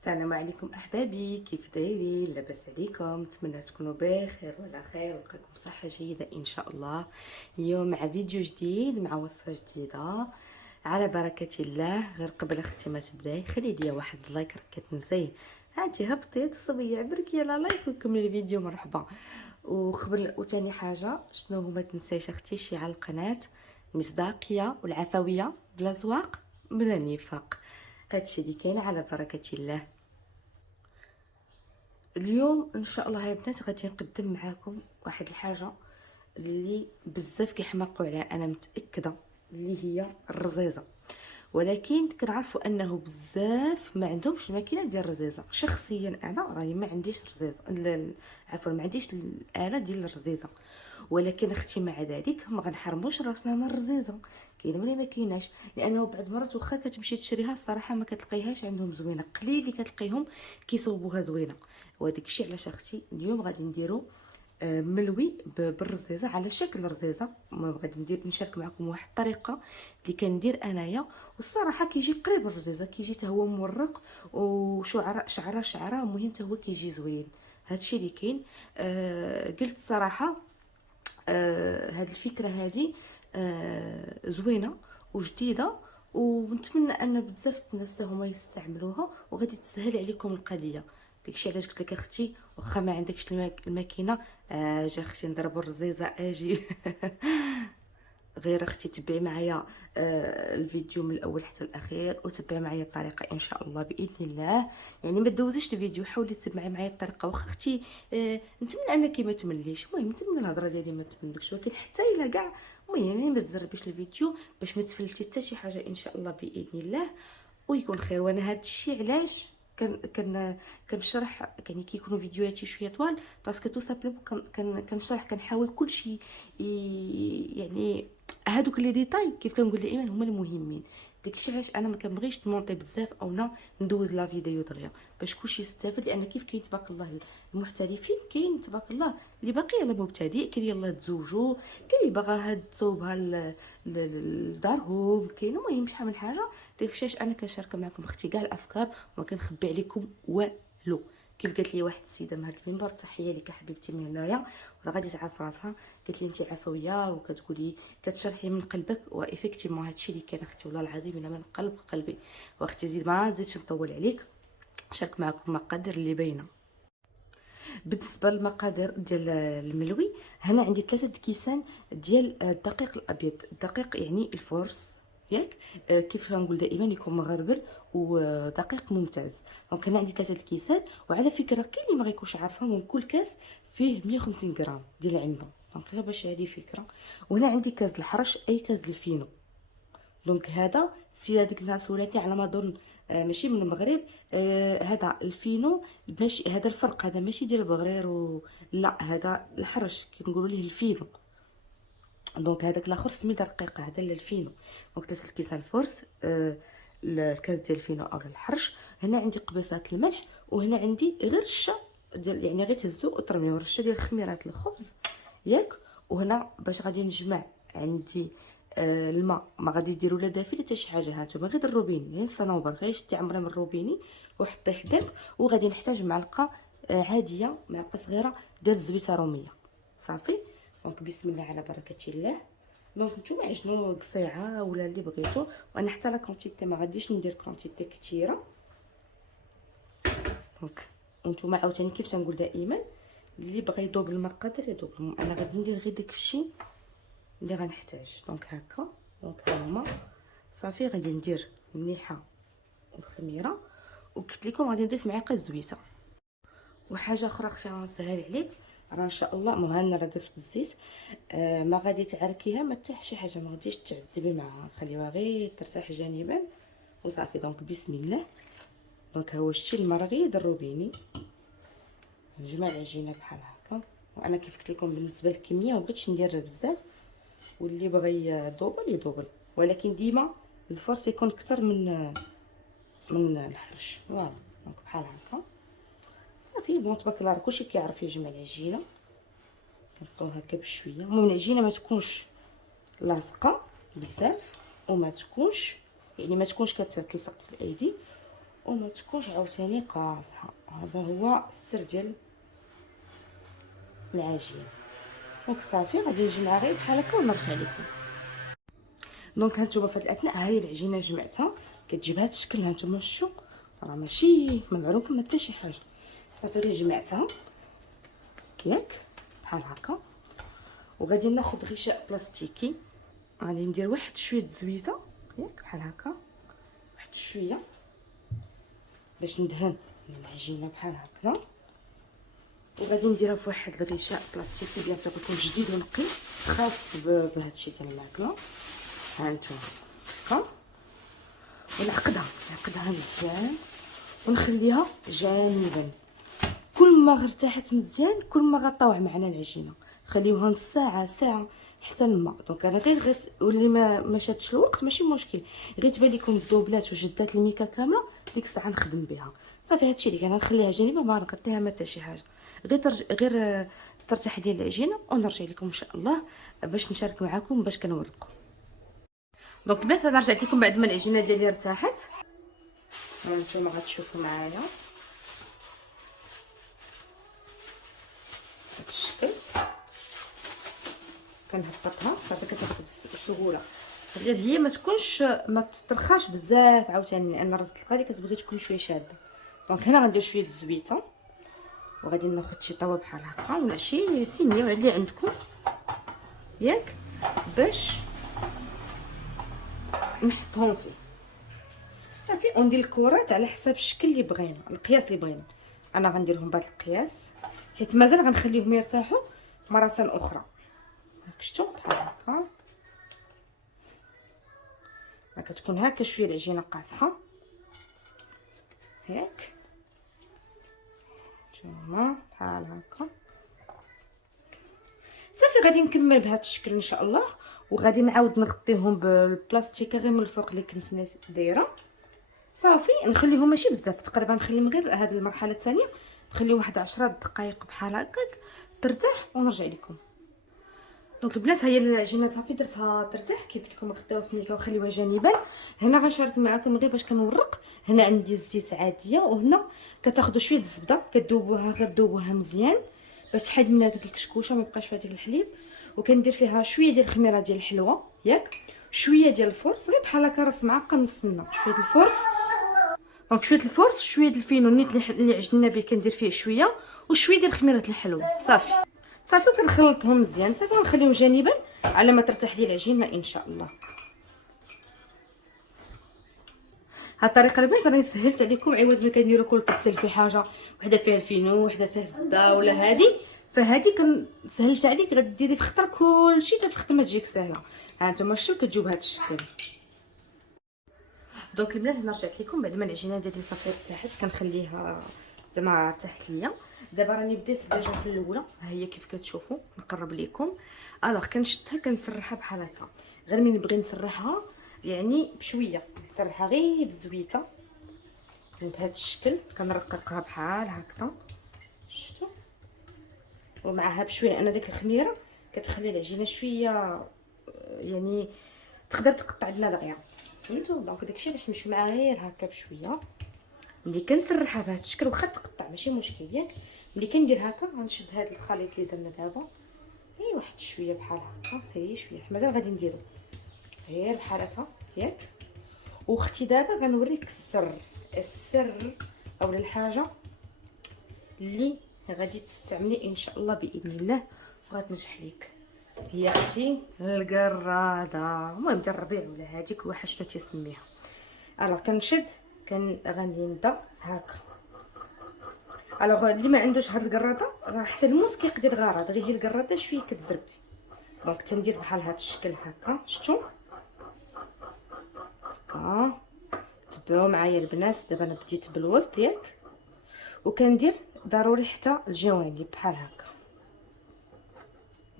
السلام عليكم احبابي، كيف دايرين؟ لاباس عليكم؟ نتمنى تكونوا بخير وعلى خير ولقاكم بصحه جيده ان شاء الله. اليوم مع فيديو جديد مع وصفه جديده على بركه الله. غير قبل اختي ما تبداي خلي لي واحد لايك، راك كتنسي هانتي هبطي تصبي برك يلا لايك وكملي الفيديو مرحبا. وثاني حاجه شنو هو، ما تنسايش اختي شي على القناه مصداقيه والعفويه بلا زواق بلا نفاق. هادشي اللي كاين على بركه الله. اليوم ان شاء الله يا بنات غادي نقدم معاكم واحد الحاجه اللي بزاف كيحماقوا عليها، انا متاكده اللي هي الرزيزه. ولكن كنعرفوا انه بزاف ما عندهمش الماكينه ديال الرزيزه. شخصيا انا راهي ما عنديش رزيزه، عفوا ما عنديش الاله ديال الرزيزه. ولكن اختي مع ذلك ما غنحرموش راسنا من الرزيزه. كاين ولا ما كايناش، لانه بعض المرات واخا كتمشي تشريها الصراحه ما كتلقيهاش عندهم زوينه، قليل اللي كتلقيهم كيصوبوها زوينه. وهذاك الشيء علاش اختي اليوم غادي نديرو ملوي بالرزيزه على شكل رزيزه. غادي نشارك معكم واحد الطريقه اللي كندير انايا، والصراحه كيجي قريب الرزيزه، كيجي حتى هو مورق وشعره شعره شعره، المهم حتى هو كيجي زوين. هادشي اللي كاين. قلت صراحه هاد الفكره هذه زوينه وجديده، ونتمنى ان بزاف الناس هما يستعملوها وغادي تسهل عليكم القضيه. داكشي علاش قلت لك اختي واخا ما عندكش الماكينه، اجي اختي نضرب الرزيزه اجي. غير اختي تبعي معايا الفيديو من الاول حتى الاخير، وتبعي معايا الطريقه ان شاء الله باذن الله. يعني ما دوزيش الفيديو، حاولي تسمعي معايا الطريقه واخا اختي نتمنى انك ما تمليش. المهم نتمنى الهضره ديالي ما تملكش، ولكن حتى الا كاع المهم ما تزربيش الفيديو باش ما تفلتي حتى شي حاجه ان شاء الله باذن الله ويكون خير. وانا هذا الشيء علاش كنشرح، يعني كيكونوا فيديوهاتي شويه طوال باسكو تو سامبلومون كنشرح، كنحاول كل شيء يعني هادوك لي ديتاي كيف كنقول دائما هما المهمين. داكشي علاش انا ما كنبغيش نمونطي بزاف او ندوز لا فيديو دغيا باش كلشي يستافد. لان كيف كاين تبارك الله المحترفين، كاين تبارك الله اللي باقي يلاه مبتدئ، كاين يلاه تزوجوا، كاين اللي باغاها تصوبها لدارهم، كاين المهم شحال من حاجه. داكشي علاش انا كنشارك معكم اختي كاع الافكار وما كنخبي عليكم والو. كيف قالت لي واحد السيده من هذا المنبر، تحيه لك حبيبتي من هنايا راه غادي تعرف راسها، قالت لي انت عفويه وكتقولي كتشرحي من قلبك، وافيكتيفمون هادشي اللي كان اختي والله العظيم الا من قلب قلبي. واختي زيد ما نزيدش نطول عليك، شارك معكم المقادير اللي باينه. بالنسبه للمقادير ديال الملوي، هنا عندي 3 كيسان ديال الدقيق الابيض. الدقيق يعني الفورس ياك، كيف غنقول دائما يكون مغربل ودقيق ممتاز. دونك هنا عندي 3 كيسان. وعلى فكره كاين اللي ما غيكونش عارفها، من كل كاس فيه 150 غرام ديال العنبه، دونك غير باش هذه فكره. وهنا عندي كاس الحرش، اي كاس الفينو. دونك هذا السيده ديك النهار سولاتني على ما اظن ماشي من المغرب، هذا الفينو ماشي هذا الفرق، هذا ماشي ديال البغرير لا هذا الحرش كنقولوا ليه الفينو. دونك هذاك الاخر سميت رقيقه، هذا الفينو. دونك 3 كيسان الفرس، الكاس ديال الفينو او الحرش. هنا عندي قبيصات الملح، وهنا عندي غير رشه ديال، يعني غير تهزو وترميو رشه ديال خميرات الخبز ياك. وهنا باش غادي نجمع عندي الماء، ما غادي ديروا لا دافي لا حتى شي حاجه. هانتوما غير الروبيني، غير الصنوبر غير شتي عمرها من الروبيني وحطيه حداك. وغادي نحتاج معلقه عاديه، معلقه صغيره ديال الزبيته روميه صافي. دونك بسم الله على بركه الله. دونك نتوما عجنوا قصيعه ولا اللي بغيتو، وانا حتى لا كونتيتي ما غاديش ندير كونتيتي كثيره. دونك نتوما عاوتاني كيف تنقول دائما اللي بغى يذوب الماء قادر يذوب. انا غادي ندير غير داكشي اللي غنحتاج. دونك هكا، دونك ها هما صافي. غادي ندير المليحه والخميره، وقلت لكم غادي نضيف معلقه الزويته. وحاجه اخرى اختي غنسهل عليك، راه ان شاء الله مهنا راه ضفت الزيت، ما غادي تعركيها ما حتى شي حاجه، ما غاديش تعذبي معها، خليوها غير ترتاح جانبا وصافي. دونك بسم الله. دونك ها هو شتي الماء راه غير ضربيني، نجمع العجينه بحال هكا. وانا كيف قلت لكم بالنسبه للكميه ما بغيتش ندير بزاف، واللي بغى يدوبل يدوبل، ولكن ديما الفرص يكون اكثر من الحرش. فوالا دونك بحال هكا صافي. بون تبارك الله راه كلشي كيعرف يجمع العجينه، كنبقاو هكا بشويه. المهم العجينه ما تكونش لاصقه بزاف، وما تكونش يعني ما تكونش كتلصق في الايدي، وما تكونش عاوتاني قاصحه. هذا هو السر ديال العجين. دونك صافي غادي نجمع غير بحال هكا ونرجع لكم. دونك هانتوما في هاد الاثناء هاهي العجينه جمعتها كتجي بهذا الشكل. هانتوما شفتوا راه ماشي ممعروكم حتى شي حاجه. صافي غير جمعتها ياك بحال هكا. وغادي ناخذ غشاء بلاستيكي، غادي ندير واحد شويه زويته ياك بحال هكا، واحد شويه باش ندهن العجينه بحال هكذا. وغادي نديرها في واحد الغشاء بلاستيكي بيان سور يكون جديد ونقي خاص بهذا الشيء ديال الماكله. ها نتوما هكا. ونعقدها مزيان ونخليها جانبا. كل ما ارتاحت مزيان كل ما غطاوع معنا العجينه. خليوها نص ساعه ساعه حتى الماء. دونك انا غير واللي ما شادش الوقت ماشي مشكل، غير تبان لكم الدوبلات وجدات الميكا كامله ديك الساعه نخدم بها. صافي هادشي اللي كان نخليها جانبا ما نغطيها ما حتى شي حاجه. غير ترتاح ديال العجينه ونرجع لكم ان شاء الله باش نشارك معكم باش كنورقوا. دونك البنات انا رجعت لكم بعد ما العجينه ديالي ارتاحت. هانتوما غتشوفوا معايا هاد الشكل. كنهبطها صافي كتهبط بسهوله. غير هي ما تكونش ما تطرخاش بزاف عاوتاني لان رز القلي كتبغي تكون شويه شاده. دونك هنا غندير شويه الزويته وغادي ناخذ شي طاوه بحال هكا ولا شي سينيه اللي عندكم ياك باش نحطهم فيه. صافي وندير الكرات على حساب الشكل اللي بغينا، القياس اللي بغينا. انا غنديرهم بهذا القياس حيت مازال غنخليهم يرتاحوا مره اخرى. شفتوا بحال هكا. كتكون هكا شويه العجينه قاصحه ياك نتوما بحال هكا. صافي غادي نكمل بهذا الشكل ان شاء الله. وغادي نعاود نغطيهم بالبلاستيكه غير من الفوق اللي كنت دايره. صافي نخليهم ماشي بزاف تقريبا نخليهم غير هذه المرحله الثانيه نخليهم واحد 10 دقائق بحال هكاك ترتاح ونرجع لكم. دونك البنات هي العجينه صافي درتها ترتاح كيف قلت لكم غطيوها في ميكا وخليوها جانبا. هنا غنشارك معكم غير باش كنورق. هنا عندي الزيت عاديه وهنا كتاخذوا شويه الزبده كتذوبوها مزيان باش تحيد منها داك الكشكوشه ما يبقاش فيها داك الحليب. وكندير فيها شويه ديال الخميره ديال الحلوه ياك شويه ديال الفرص غير بحال هكا راس معلقه نص منها شويه الفرص. دونك شويه الفرص شويه الفينو نيت اللي عجننا به كندير فيه شويه وشويه ديال خميره الحلوه. صافي كنخلطهم مزيان. صافي ونخليهم جانبا على ما ترتاح ديال العجينه ان شاء الله. هاد الطريقه البنات راني سهلت عليكم عوض ما كنديروا كل طبسيل في حاجه وحده فيها الفينو وحده فيها الزبده ولا هادي. فهادي سهلت عليك غادي ديري في خطره كلشي حتى في الخدمه تجيك سهله. ها نتوما شفتوا كتجيو بهذا الشكل. دونك البنات انا رجعت لكم بعد ما العجينه ديالي صافي ارتاحت كنخليها زعما ارتاحت ليا. دابا راني بديت ديجا في الاولى ها هي كيف كتشوفوا نقرب لكم. الوغ كنشدها كنسرحها بحال هكا. غير من نبغي نسرحها يعني بشويه نسرحها غير بزويته بهذا الشكل كنرققها بحال هكا شفتوا. ومعها بشويه انا ديك الخميره كتخلي العجينه شويه يعني تقدر تقطع لنا دغيا فهمتوا. دونك داكشي علاش نمشيو معاها غير هكا بشويه. ملي كنسرحها بهذا الشكل واخا تقطع ماشي مشكل ياك. ملي كندير هكا غنشد هذا الخليط اللي درنا دابا غير واحد شويه بحال هكا غير شويه مازال غادي نديرو غير بحال هكا ياك. واختي دابا غنوريك السر اولا الحاجه اللي غادي تستعملي ان شاء الله باذن الله وغتنجح ليك. هي اختي القراده المهم ديال الربيع ولا هاديك كل واحد شنو تيسميها. الوغ كنشد غادي نبدا هكا. الوغ اللي ما عندوش هاد القراده راه حتى الموس كيقدر غرض غير هي القراده شويه كتزربي. دونك تندير بحال هاد الشكل هكا شفتوا هكا. تبعوا معايا البنات دابا انا بديت بالوسط ياك وكندير ضروري حتى الجوانب بحال هكا.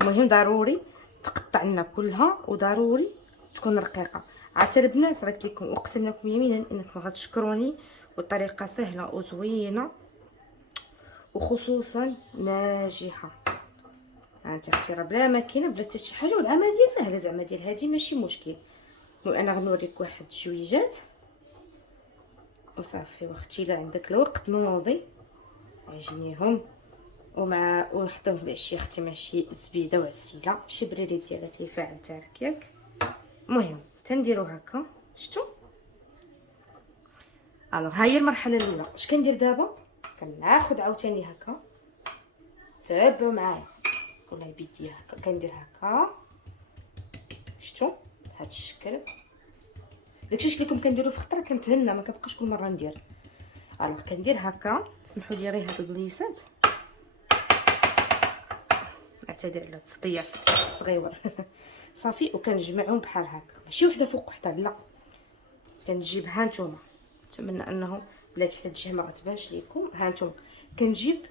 المهم ضروري تقطع لنا كلها وضروري تكون رقيقه. عاد البنات راه قلت لكم اقسم لكم يمينا انكم غتشكروني والطريقه سهله وزوينه وخصوصا ناجحه. انت اختي راه بلا ماكينه بلا حتى شي حاجه والعمليه سهله زعما ديال هادي ماشي مشكل. المهم انا غنوريك واحد الشويجات وصافي. واختي الا عندك الوقت نوضي عجنيهم ونحطوهم في العشيه اختي مع شي زبيده وعسيله شي بريري ديالها تيفاعل تاعك ياك. المهم تنديرو هكا شفتوا. الوغ ها هي المرحله الاولى. اش كندير دابا؟ كناخذ عاوتاني هكا، تابعوا معايا ولا بيديا هكا، كندير هكا شفتوا بهذا الشكل. داكشي اللي كنت كنديرو في خطره كنتهنى ما كنبقاش كل مره ندير. الوغ كندير هكا، سمحوا لي غير هاد البليسات، اعتذر على التصديع صغيور صافي. وكنجمعهم بحال هكا، ماشي وحده فوق وحده لا، كنجيب ها نتوما، نتمنى انه بلاتي حتى الجهه ما غتبانش ليكم. ها نتوما كنجيب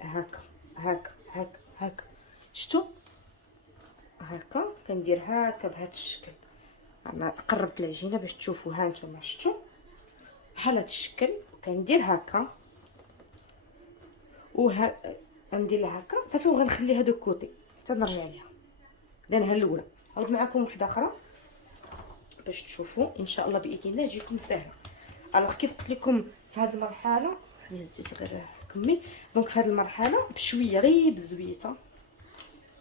هكا هكا هكا هكا شفتوا هكا، كندير هكا بهذا الشكل. انا قربت العجينه باش تشوفوا. ها نتوما شفتوا بحال هذا الشكل. وكندير هكا ندير لها هكا صافي. وغنخليها دو كوتي حتى نرجع ليها لانها الاولى. عاود معكم وحده اخرى باش تشوفوا ان شاء الله باذن الله تجيكم سهله. الوغ كيف قلت لكم في هذه المرحله، سمحوا لي هزيت غير كمي. دونك في هذه المرحله بشويه غير بزويته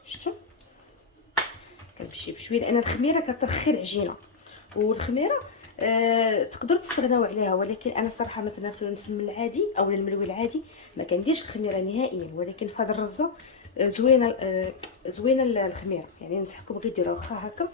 شفتوا، كنمشي بشويه لان الخميره كترخي العجينه. والخميره تقدروا تستغناو عليها، ولكن انا صراحه مثلا في المسمن العادي او الملوي العادي ما كنديرش الخميره نهائيا. ولكن في هذه الرزه زوينه، زوينه الخميره يعني ننصحكم غير ديروها واخا هكا